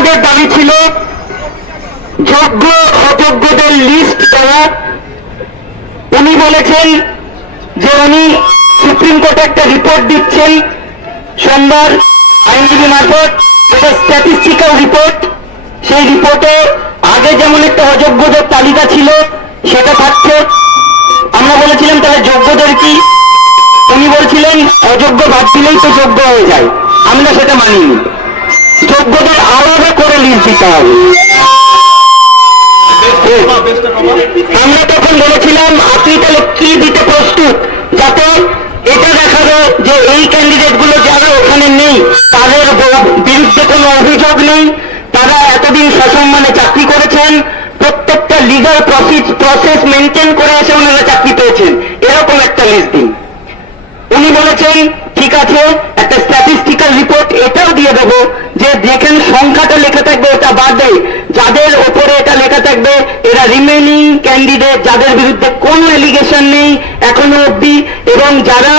অভিযোগের দাবি ছিল যোগ্য, অযোগ্যদের লিস্ট দেওয়া। উনি বলেছেন যে উনি সুপ্রিম কোর্টে একটা রিপোর্ট দিচ্ছেন। সোমবার আইনজীবী মারফত এটা স্ট্যাটিস্টিক্যাল রিপোর্ট সেই রিপোর্টে আগে যেমন একটা অযোগ্যদের তালিকা ছিল, সেটা থাকছে। আমরা বলেছিলাম তাহলে যোগ্যদের কি? উনি বলছিলেন, অযোগ্য দিলেই তো যোগ্য হয়ে যায়। আমরা সেটা মানিনি। যোগ্যদের আলাদা করে লিস্ট দিতে আমরা তখন বলেছিলাম, আপনি তাহলে কি দিতে প্রস্তুত? যাতে এটা দেখাবে যে এই ক্যান্ডিডেটগুলো যারা ওখানে নেই, তাদের বিরুদ্ধে কোনো অভিযোগ নেই। তারা এতদিন সসম্মানে চাকরি করেছেন। প্রত্যেকটা লিগাল প্রসেস প্রসেস মেনটেন করে এসে ওনারা চাকরি পেয়েছেন এরকম একটা লিস্ট দিন উনি বলেছেন ঠিক আছে একটা স্ট্যাটিস্টিক্যাল রিপোর্ট এটাও দিয়ে দেবো যে যেখানে সংখ্যাটা লেখা থাকবে ওটা বাদে যাদের ওপরে এটা লেখা থাকবে এরা রিমেনিং ক্যান্ডিডেট যাদের বিরুদ্ধে কোনো এলিগেশন নেই এখনও অবধি, এবং যারা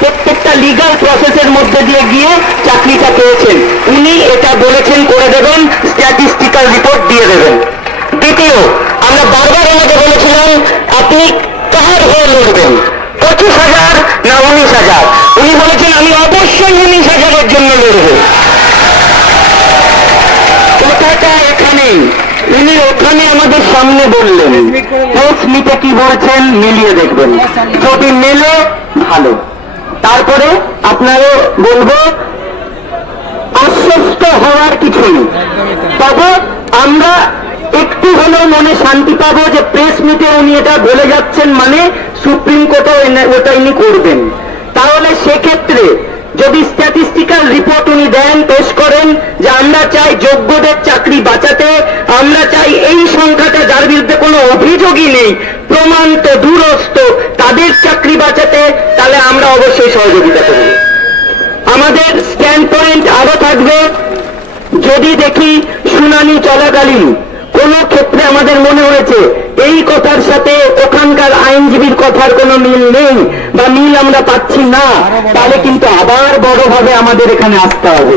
প্রত্যেকটা লিগাল প্রসেসের মধ্যে দিয়ে গিয়ে চাকরিটা পেয়েছেন, উনি এটা বলেছেন, করে দেবেন স্ট্যাটিস্টিক্যাল রিপোর্ট দিয়ে দেবেন। দ্বিতীয়, আমরা বারবার ওনাকে বলেছিলাম, আপনি কার হয়ে লড়বেন? পঁচিশ হাজার না উনিশ হাজার? উনি বলেছেন, আমি অবশ্যই উনিশ হাজারের জন্য লড়ব। কথাটা এখানেই। উনি ওখানে আমাদের সামনে বললেন প্রেস মিটে কি বলছেন মিলিয়ে দেখবেন। যদি মেলে ভালো। তারপরে আপনারও বলব, আশ্বস্ত হওয়ার কিছু নেই। তবে আমরা একটু হলেও মনে শান্তি পাবো যে প্রেস মিটে উনি এটা বলে যাচ্ছেন মানে সুপ্রিম কোর্টে ওটা ইনি করবেন। তাহলে সেক্ষেত্রে যদি স্ট্যাটিস্টিক্যাল রিপোর্ট উনি দেন, পেশ করেন যে আমরা চাই যোগ্যদের চাকরি বাঁচাতে আমরা চাই এই সংখ্যাটা যার বিরুদ্ধে কোনো অভিযোগই নেই। প্রমাণ তো দূরস্থ তাদের চাকরি বাঁচাতে তাহলে আমরা অবশ্যই সহযোগিতা করব আমাদের স্ট্যান্ড পয়েন্ট আরও থাকবে। যদি দেখি শুনানি চলাকালীন, কোন ক্ষেত্রে আমাদের মনে হয়েছে এই কথার সাথে ওখানকার আইনজীবীর কথার কোনো মিল নেই বা মিল আমরা পাচ্ছি না, তাহলে কিন্তু আবার বড়ভাবে আমাদের এখানে আসতে হবে।